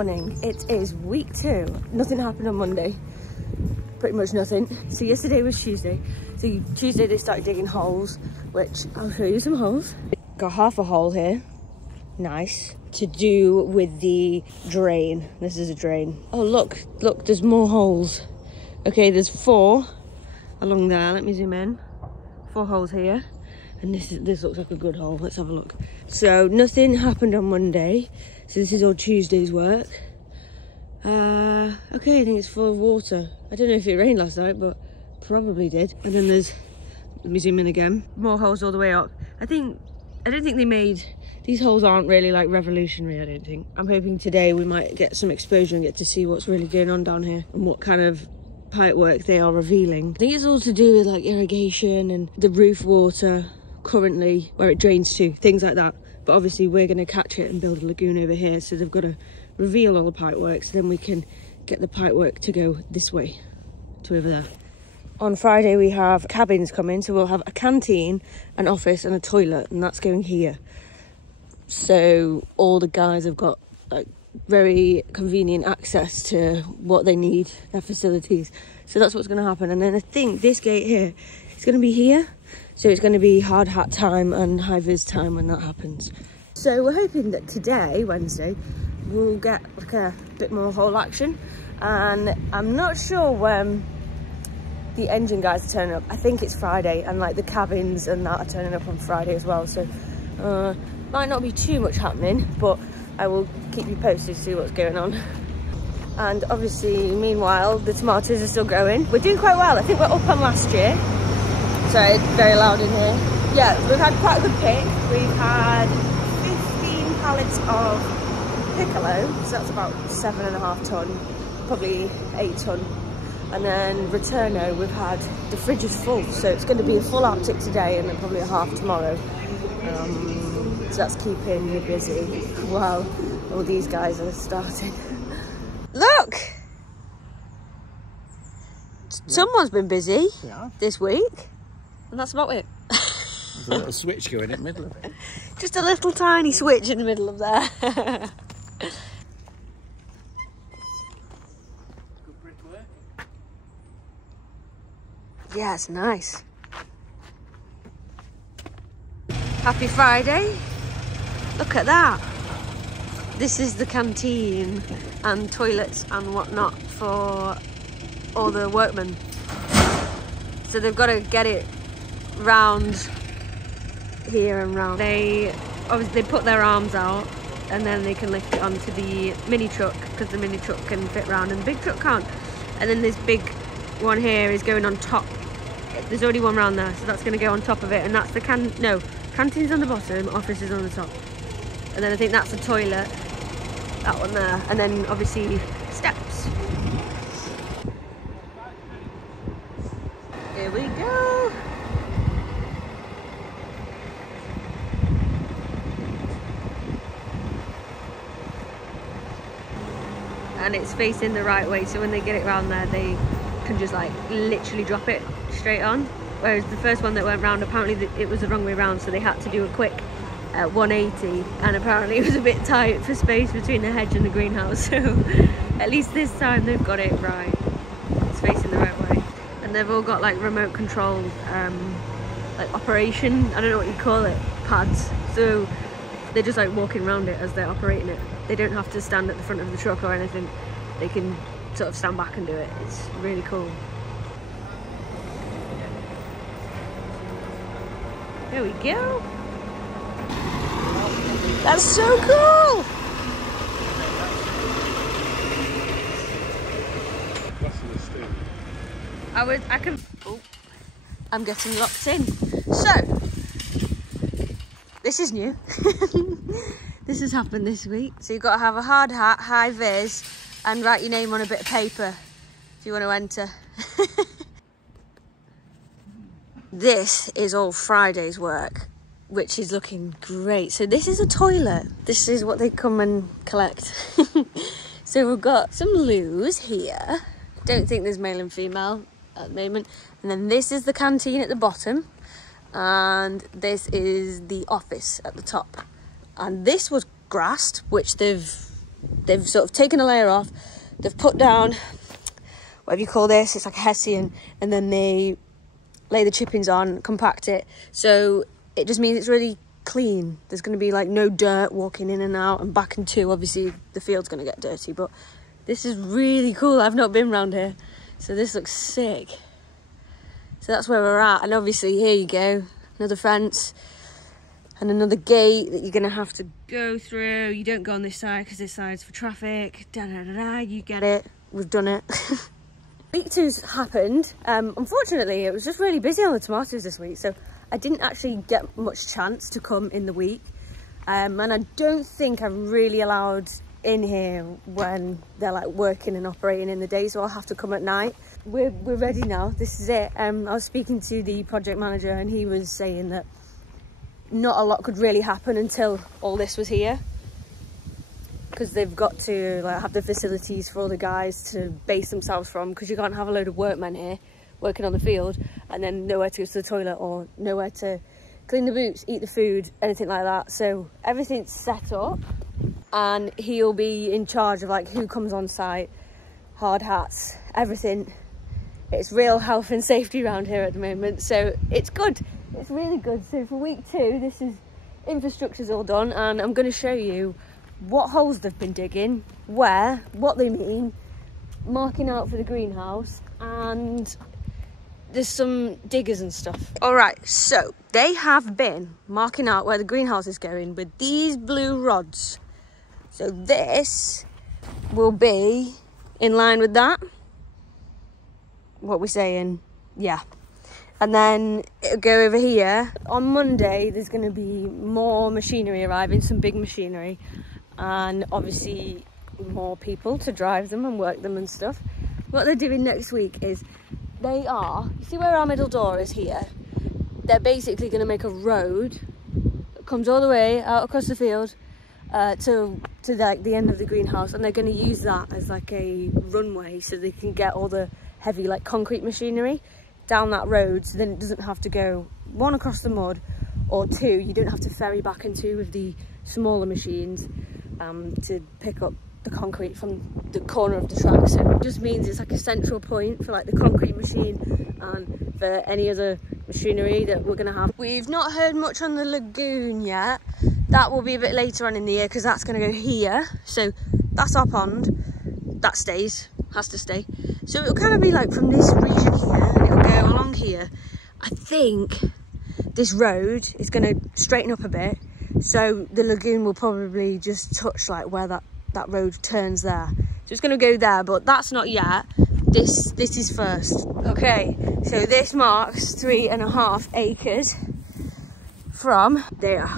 morning. It is week 2. Nothing happened on Monday. Pretty much nothing. So yesterday was Tuesday. So Tuesday they started digging holes, which I'll show you some holes. Got half a hole here. Nice. To do with the drain. This is a drain. Oh, look, there's more holes. Okay, there's 4 along there. Let me zoom in. 4 holes here. And this looks like a good hole. Let's have a look. So nothing happened on Monday. So this is all Tuesday's work. Okay, I think it's full of water. I don't know if it rained last night, but probably did. And then there's, let me zoom in again. More holes all the way up. I don't think they made, these holes aren't really like revolutionary, I don't think. I'm hoping today we might get some exposure and get to see what's really going on down here and what kind of pipe work they are revealing. I think it's all to do with like irrigation and the roof water currently, where it drains to, things like that. But obviously we're going to catch it and build a lagoon over here, so they've got to reveal all the pipe work, so then we can get the pipe work to go this way to over there. On Friday we have cabins coming, so we'll have a canteen, an office and a toilet, and that's going here. So all the guys have got like very convenient access to what they need, their facilities. So that's what's going to happen. And then I think this gate here is going to be here. So it's going to be hard hat time and high vis time when that happens. So we're hoping that today, Wednesday, we'll get like a bit more hole action. And I'm not sure when the engine guys are turning up. I think it's Friday, and like the cabins and that are turning up on Friday as well. So might not be too much happening, but I will keep you posted to see what's going on. And obviously, meanwhile, the tomatoes are still growing. We're doing quite well. I think we're up on last year. Sorry, it's very loud in here. Yeah, we've had quite a good pick. We've had 15 pallets of piccolo, so that's about 7.5 tonne, probably 8 tonne. And then returno, we've had, the fridge is full, so it's going to be a full Arctic today and then probably a half tomorrow. So that's keeping me busy while all these guys are starting. Look! Someone's been busy this week. And that's about it. There's a little switch going in the middle of it. Just a little tiny switch in the middle of there. Good brickwork. Yeah, it's nice. Happy Friday. Look at that. This is the canteen and toilets and whatnot for all the workmen. So they've got to get it round here and round. They obviously put their arms out and then they can lift it onto the mini truck, because the mini truck can fit round and the big truck can't. And then this big one here is going on top. There's already one round there, so that's going to go on top of it, and that's the canteen's on the bottom, office is on the top. And then I think that's the toilet, that one there, and then obviously steps. Here we go. And it's facing the right way, so when they get it round there they can just like literally drop it straight on. Whereas the first one that went round, apparently it was the wrong way round, so they had to do a quick 180, and apparently it was a bit tight for space between the hedge and the greenhouse. So at least this time they've got it right. It's facing the right way. And they've all got like remote controlled like operation, I don't know what you call it, pads. So they're just like walking around it as they're operating it. They don't have to stand at the front of the truck or anything. They can sort of stand back and do it. It's really cool. There we go. That's so cool. I'm getting locked in. So, this is new. This has happened this week. So you've got to have a hard hat, high vis, and write your name on a bit of paper if you want to enter. This is all Friday's work, which is looking great. So this is a toilet. This is what they come and collect. So we've got some loos here. Don't think there's male and female at the moment. And then this is the canteen at the bottom. And this is the office at the top. And this was grassed, which they've they've sort of taken a layer off. They've put down, whatever you call this, it's like a hessian, and then they lay the chippings on, compact it. So it just means it's really clean. There's going to be like no dirt walking in and out and back and two. Obviously the field's going to get dirty, but this is really cool. I've not been around here, so this looks sick. So that's where we're at, and obviously here you go, another fence and another gate that you're going to have to go through. You don't go on this side because this side's for traffic. You get it. We've done it. Week 2's happened. Unfortunately, it was just really busy on the tomatoes this week, so I didn't actually get much chance to come in the week. And I don't think I'm really allowed in here when they're like working and operating in the day, so I'll have to come at night. We're ready now. This is it. I was speaking to the project manager, and he was saying that not a lot could really happen until all this was here, because they've got to like have the facilities for all the guys to base themselves from, because you can't have a load of workmen here working on the field and then nowhere to go to the toilet or nowhere to clean the boots, eat the food, anything like that. So everything's set up, and he'll be in charge of like who comes on site, hard hats, everything. It's real health and safety around here at the moment, so it's good. It's really good. So for week 2, this is infrastructure's all done, and I'm going to show you what holes they've been digging, where, what they mean, marking out for the greenhouse, and there's some diggers and stuff. All right, so they have been marking out where the greenhouse is going with these blue rods. So this will be in line with that. What we're saying, yeah. And then it'll go over here. On Monday, there's going to be more machinery arriving, some big machinery, and obviously more people to drive them and work them and stuff. What they're doing next week is you see where our middle door is here? They're basically going to make a road that comes all the way out across the field to like the end of the greenhouse, and they're going to use that as like a runway so they can get all the heavy like concrete machinery down that road, so then it doesn't have to go 1 across the mud, or 2 you don't have to ferry back into with the smaller machines to pick up the concrete from the corner of the track. So it just means it's like a central point for like the concrete machine and for any other machinery that we're going to have. We've not heard much on the lagoon yet. That will be a bit later on in the year, because that's going to go here. So that's our pond. That stays, has to stay. So it'll kind of be like from this region here, and it'll go along here. I think this road is going to straighten up a bit, so the lagoon will probably just touch like where that road turns there. So it's going to go there, but that's not yet. This is first. Okay, so this marks 3.5 acres from there.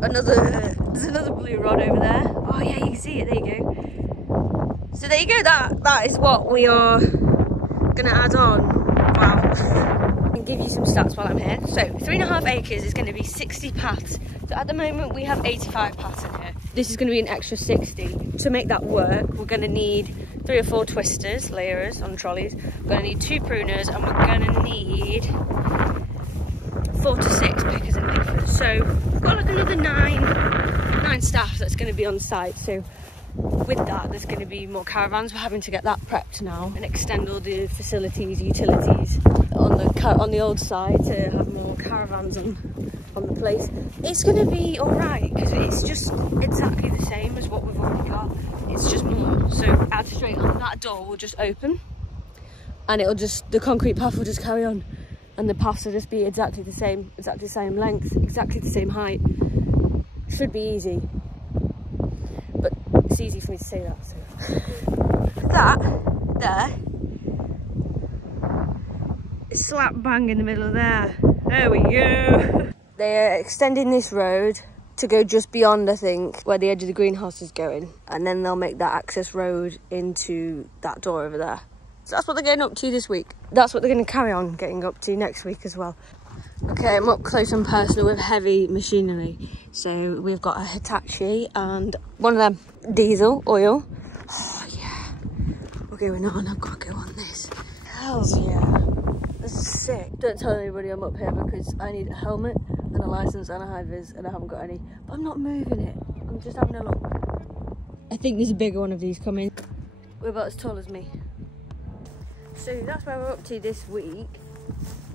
There's another blue rod over there. Oh yeah, you can see it, there you go. So there you go, that is what we are gonna add on. Wow. And give you some stats while I'm here. So 3.5 acres is going to be 60 paths. So at the moment we have 85 paths in here. This is going to be an extra 60. To make that work, we're going to need 3 or 4 twisters, layers on trolleys. We're going to need 2 pruners, and we're going to need 4 to 6 pickers and leafers. So we've got like another 9 staff that's going to be on site. So with that, there's going to be more caravans. We're having to get that prepped now and extend all the facilities, utilities on the old side to have more caravans on the place. It's going to be all right, because it's just exactly the same as what we've already got. It's just more. So add straight on, that door will just open, and the concrete path will just carry on, and the paths will just be exactly the same length, exactly the same height. Should be easy. But it's easy for me to say that, so. That there is slap bang in the middle of there. There we go. They're extending this road to go just beyond, I think, where the edge of the greenhouse is going, and then they'll make that access road into that door over there. So that's what they're getting up to this week. That's what they're going to carry on getting up to next week as well. Okay, I'm up close and personal with heavy machinery. So we've got a Hitachi and one of them diesel oil. Oh yeah, we're going on. I've got to go on this. Hells yeah, this is sick. Don't tell anybody I'm up here, because I need a helmet and a license and a high vis, and I haven't got any. But I'm not moving it. I'm just having a look. I think there's a bigger one of these coming. We're about as tall as me. So that's where we're up to this week.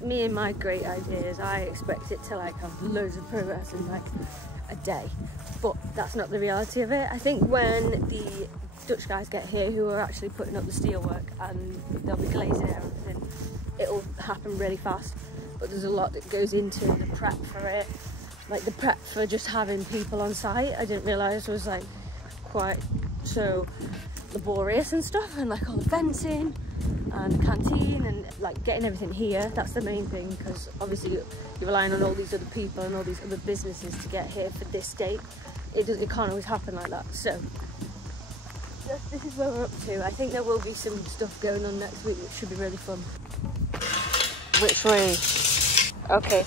Me and my great ideas, I expect it to like have loads of progress in like a day, but that's not the reality of it. I think when the Dutch guys get here, who are actually putting up the steelwork and they'll be glazing it and everything, it'll happen really fast. But there's a lot that goes into the prep for it, like the prep for just having people on site. I didn't realise was like quite so laborious and stuff, and like all the fencing and the canteen and like getting everything here. That's the main thing, because obviously you're relying on all these other people and all these other businesses to get here for this date. It can't always happen like that. So this is where we're up to. I think there will be some stuff going on next week which should be really fun. Which way? Okay.